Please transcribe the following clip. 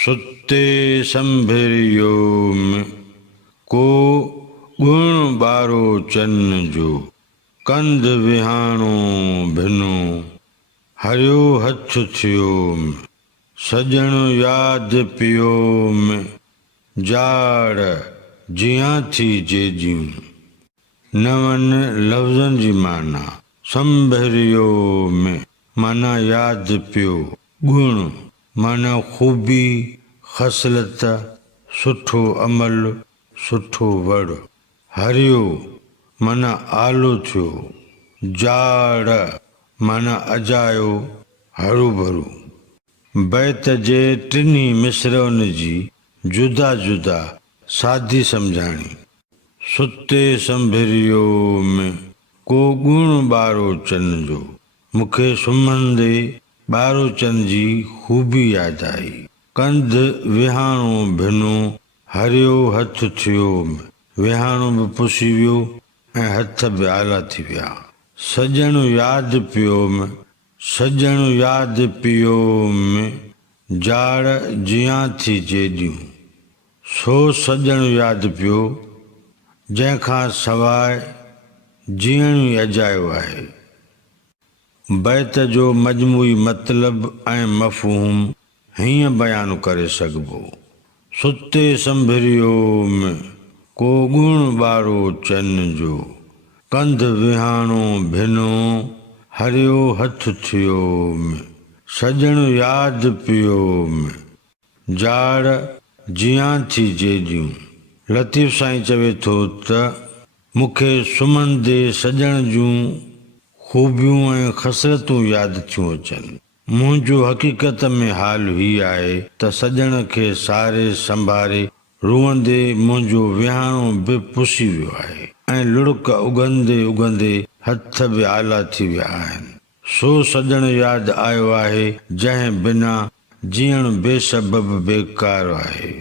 सुते संभरियो में को गुण बारो चन जो कंध विहाणो भिनो हरियो हथ थियो में सजण याद पियो में जाड़ जिया थी जेजियूं नवन लफ्ज़न जी माना संभरियो में माना याद पियो गुण माना खूबी खसलत सुठो अमल सुठो वड़ हरियो माना आलो थियो जाड़ माना अजायो हरू भरू बैत जे टिनी मिसरन जी जुदा जुदा सादी समझाणी सुते संभरियो में को गुण बारो चन जो मुखे सुम्हंदे बारो चन जी खूबी याद आई कंध विहाणो भिनो हरियो हथ थियो विहाणो भी पुसी वियो ऐं हथ भी आला थी विया सजण याद पियो में सजण याद पियो में जाड़ जिया थी जेदियूं सो सजण याद पियो जंहिंखां सवाइ जीअण ई अजायो आहे बैत जो मजमूई मतलब ऐं मफ़हूम हीअं बयान करे सघिबो सुते संभरियो में को गुण बारो चन जो कंध विहाणो भिनो हरियो हथ थियो में सजण याद पियो में जाड़ जिया थी जेदियूं लतीफ़ साईं चवे थो त मूंखे सुम्हंदे सजण जूं खूबियूं ऐं खसरतूं यादि थियूं अचनि मुंहिंजो हक़ीक़त में हाल हीअ आहे त सजण खे सारे संभारे रुअंदे मुंहिंजो विहाणो बि पुसी वियो आहे ऐं लुड़क उगंदे उगंदे हथ बि आला थी विया आहिनि सो सजण यादि आयो आहे जंहिं बिना जीअण बेसबब बेकार आहे।